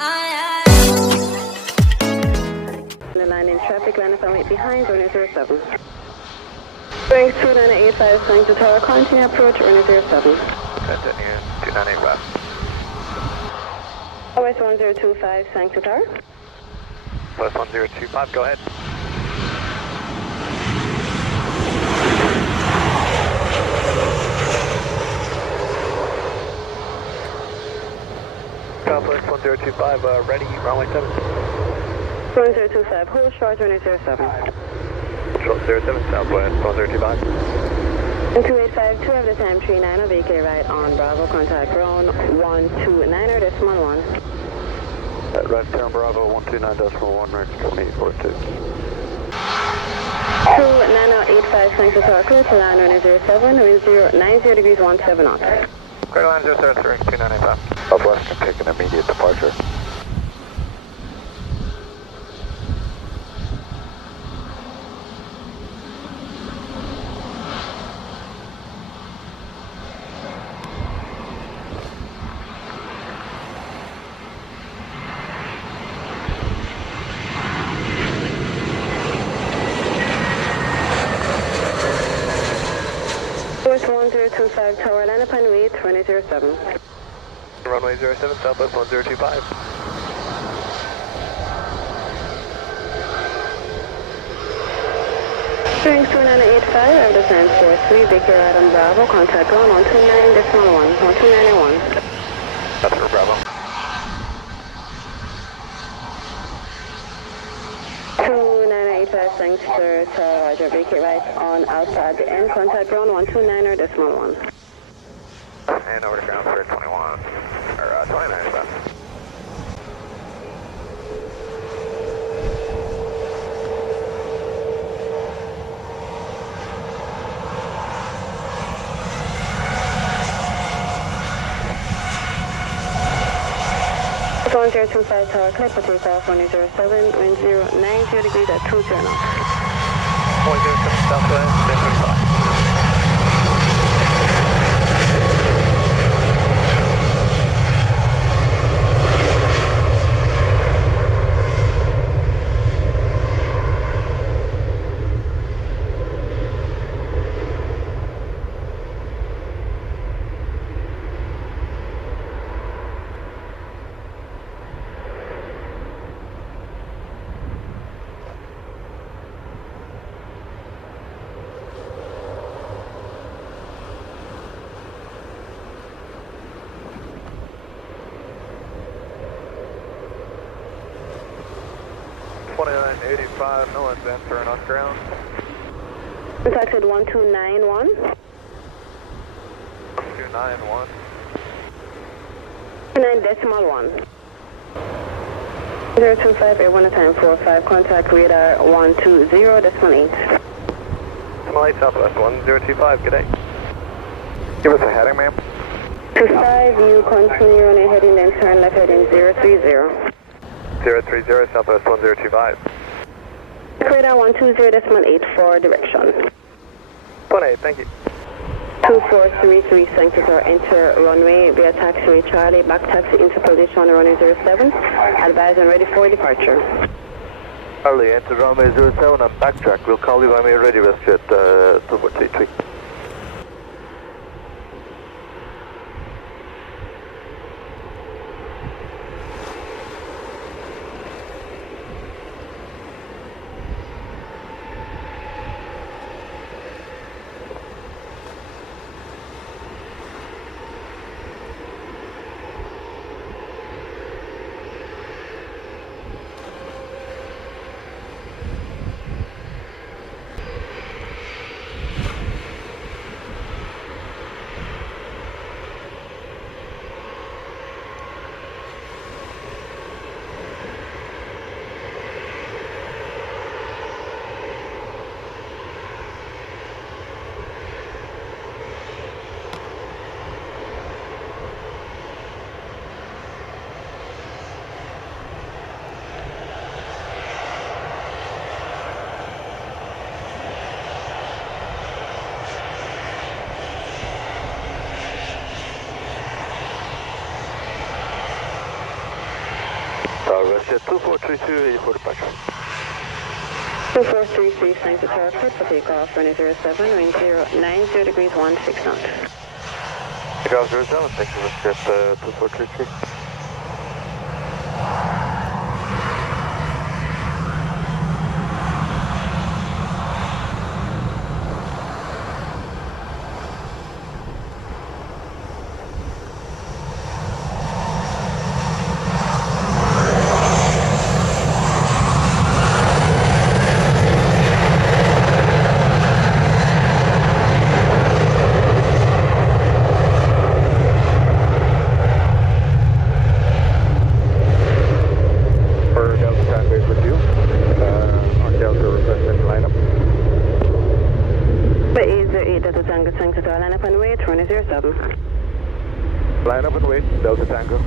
The line in traffic, line up and wait behind, runway 07. Going 2985, flying to tower, continue approach, runway 07. Continue, 2985. West 1025, flying to tower. West 1025, go ahead. Southwest 1025, ready, runway 7. 1025, hold short, runway 07. Short 07, Southwest 1025. 285, 2 of the time, 39, vehicle right on Bravo, contact ground 129er, decimal 1. Right, Town Bravo 129.1, Rex 2842. 29085, flying to tower, clear to line runway 07, wind 90 degrees 17 knots. Clear line 07, 2985. Southwest can take an immediate departure. West 1025, tower, line up and wait, runway 07. Runway 07, Southwest 1025. Springs 2985, of the time 43, vehicle right on Bravo, contact ground 129.1, 1291. That's for Bravo. 29085, thanks for Roger, vehicle right on Alpha at the end, contact ground 129.1. And over to ground for 21, or 2985. It's 1025 tower, clear for takeoff, 107, wind 90 degrees at 20 knots. 107, Southwest 1025. No advance turn on ground. Contacted 1291. 1291. 9.1. 025, 1 at time 45, contact radar 120.8. Smiley Southwest 1025, good day. Give us a heading, ma'am. 25, you continue on a heading, then turn left heading 030. 030, Southwest 1025. Radar 120.8 for direction. 18, thank you. 2433, Sanctuary, enter runway via taxiway Charlie, back taxi into position on runway 07. Advise and ready for departure. Charlie, enter runway 07 and backtrack. We'll call you when we're ready, WestJet 2433. WestJet 2432, ready for departure. 2433, St. Tower, clear for takeoff, runway 07, wind 090 degrees 16 knots. Takeoff 07, thank you, WestJet 2433. Line up and wait, runway 07. Line up and wait, Delta Tango.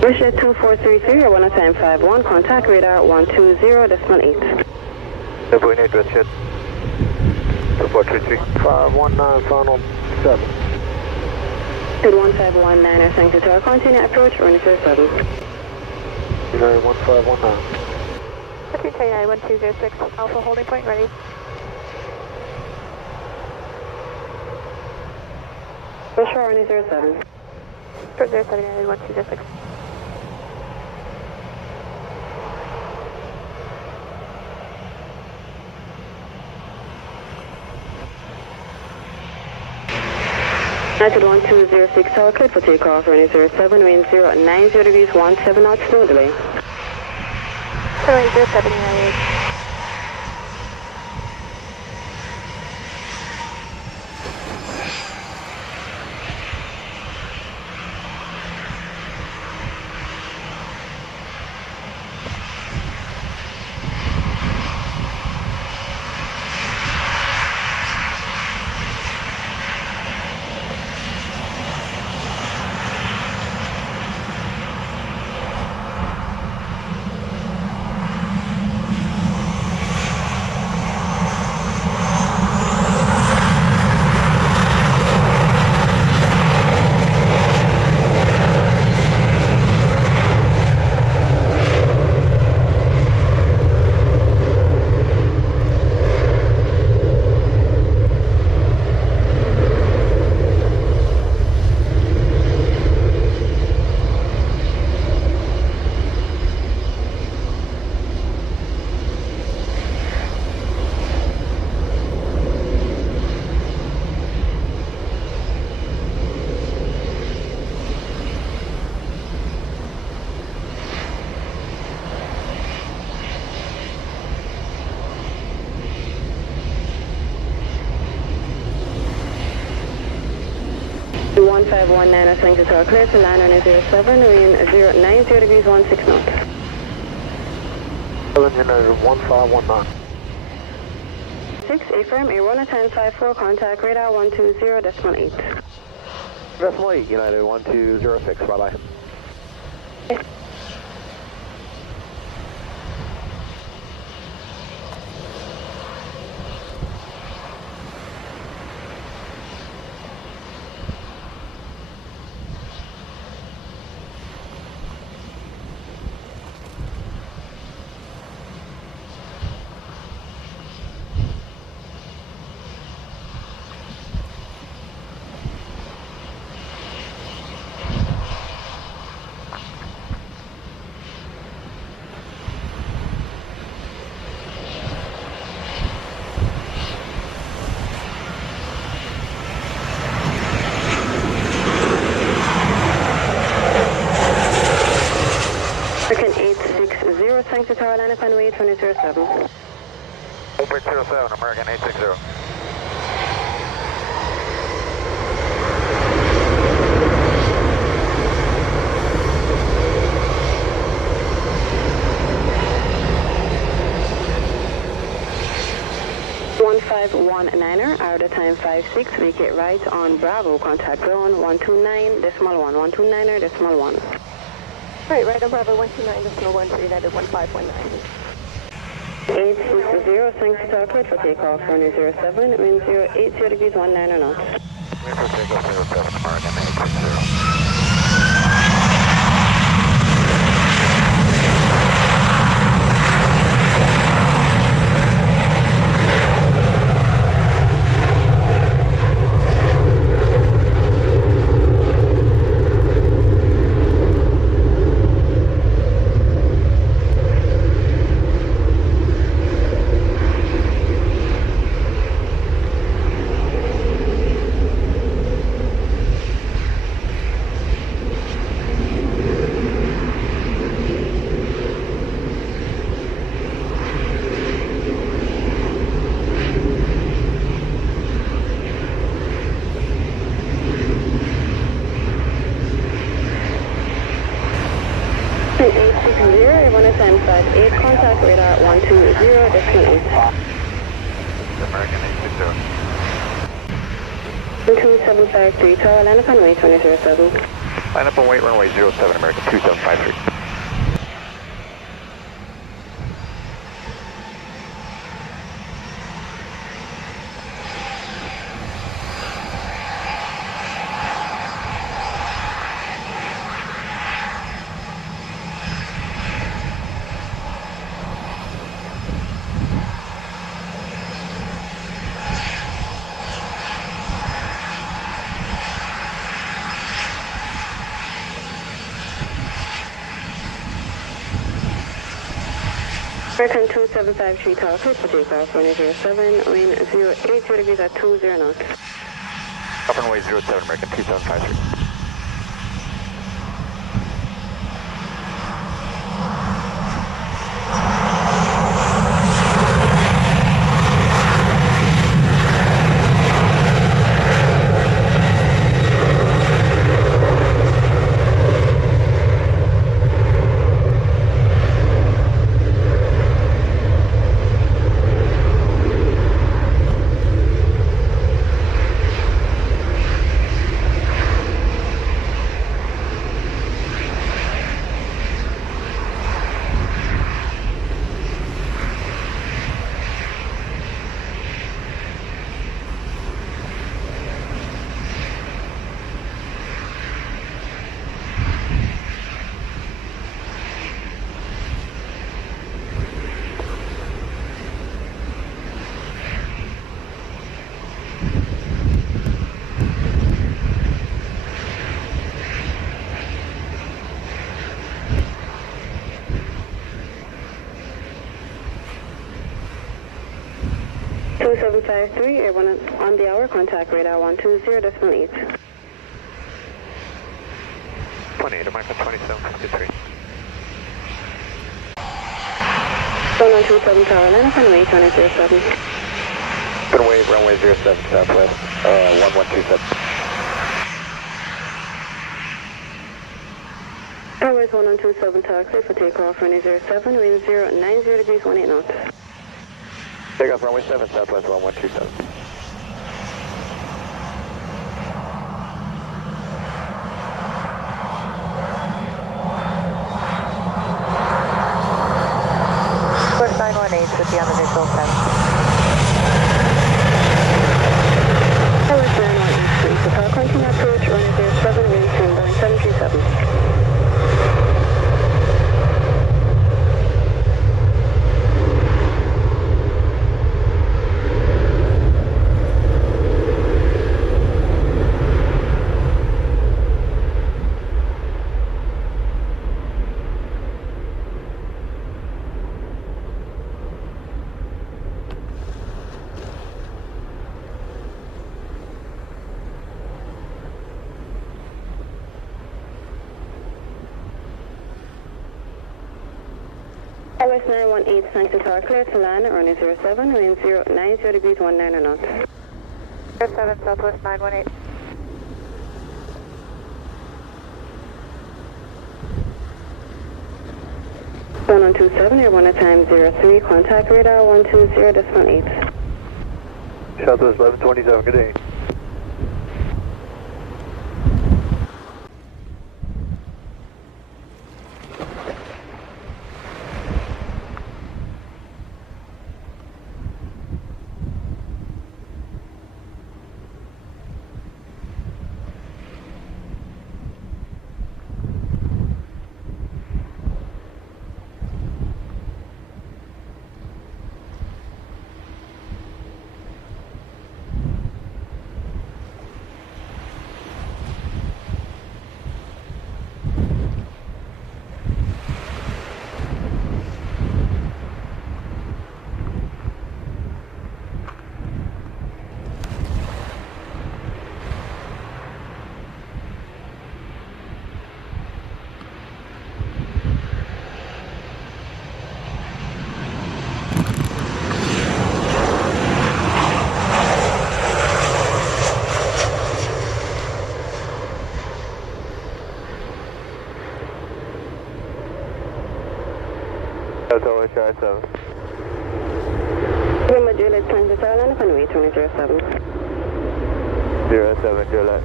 WestJet 2433, or 1 time 51, contact radar 120.8. Boeing 8, WestJet 2433. 519, final 7. 1519, or St. Tower, continue approach, runway 07. United 1519. 1206, Alpha holding point ready. Push for runway 07. Short 07, United 1206. United 1206 Tower, clear for takeoff, runway 07, wind 090 degrees 17 knots, no delay. Runway 07, United. To 1519, or St. Tower, clear to land runway 07, wind 090 degrees 16 knots. 7 United 1519. 6, affirm, A1 1054, contact radar 120.8. Decimal 8, United 1206, bye-bye. St. Tower, line up and wait, runway 07. Open 07, American 860. One 1519. liner, out of time 56, vacate right on Bravo, contact ground 129.1, 129er.1. Right on Bravo 129.13, United 1519. 860, thanks to Talkwood for takeoff runway 07, wind 080 degrees 19 knots. Wind for takeoff 07, American 860. Contact radar 120.8. American 860. 2753, tower, line up on way 2007. Line up on wait runway 07, American 2753. American 2753, tower, clear for takeoff, runway 07, wind 080 degrees at 20 knots. Up runway 07, American 2753. Airborne on the hour, contact radar 120.8. 28, American 2753. 127 tower, line up on way 2007. Runway 07, southwest, 1127. Airways 1127 tower, clear for takeoff, runway 07, wind 090 degrees 18 knots. Takeoff runway 7, southwest 1127. Course 918 should be on the visual 7. Airways 9183, so tower, continue approach, runway 07, wind 737. West 918, Sanctus Tower, clear to land, runway 07, wind 090 degrees 19 knots. 07, Southwest 918. One 127, airborne at time 03, contact radar 120.8. Southwest 1127, good day. Delta Charlie 7. Lima Juliet, Santa Carolina, runway 2007. 07, Juliet.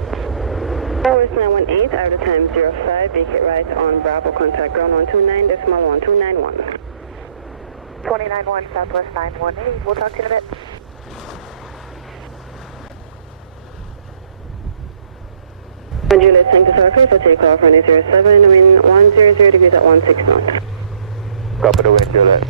Northwest 918, out of time 05, vacate right on Bravo, contact ground 129.1291. 291 Southwest 918. We'll talk to you in a bit. Juliet, Santa Carolina, for takeoff, runway 07, wind 100 degrees at 16 knots. Copy the wind, Juliet.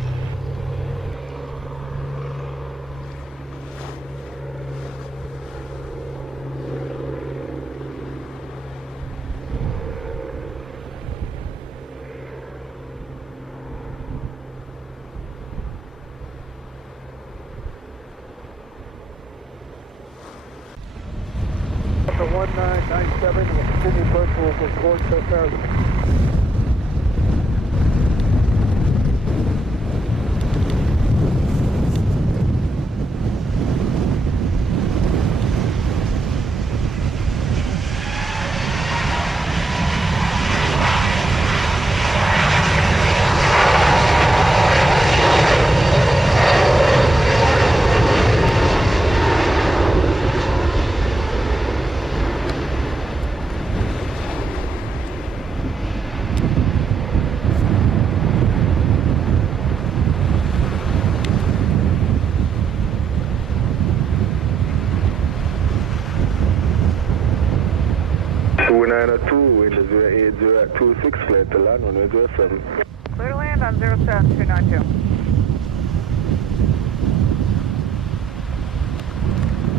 Delta 1997 will continue virtual for towards Fairview. Wind 080 at 26, flight to land on 07. Clear to land on 07, 292.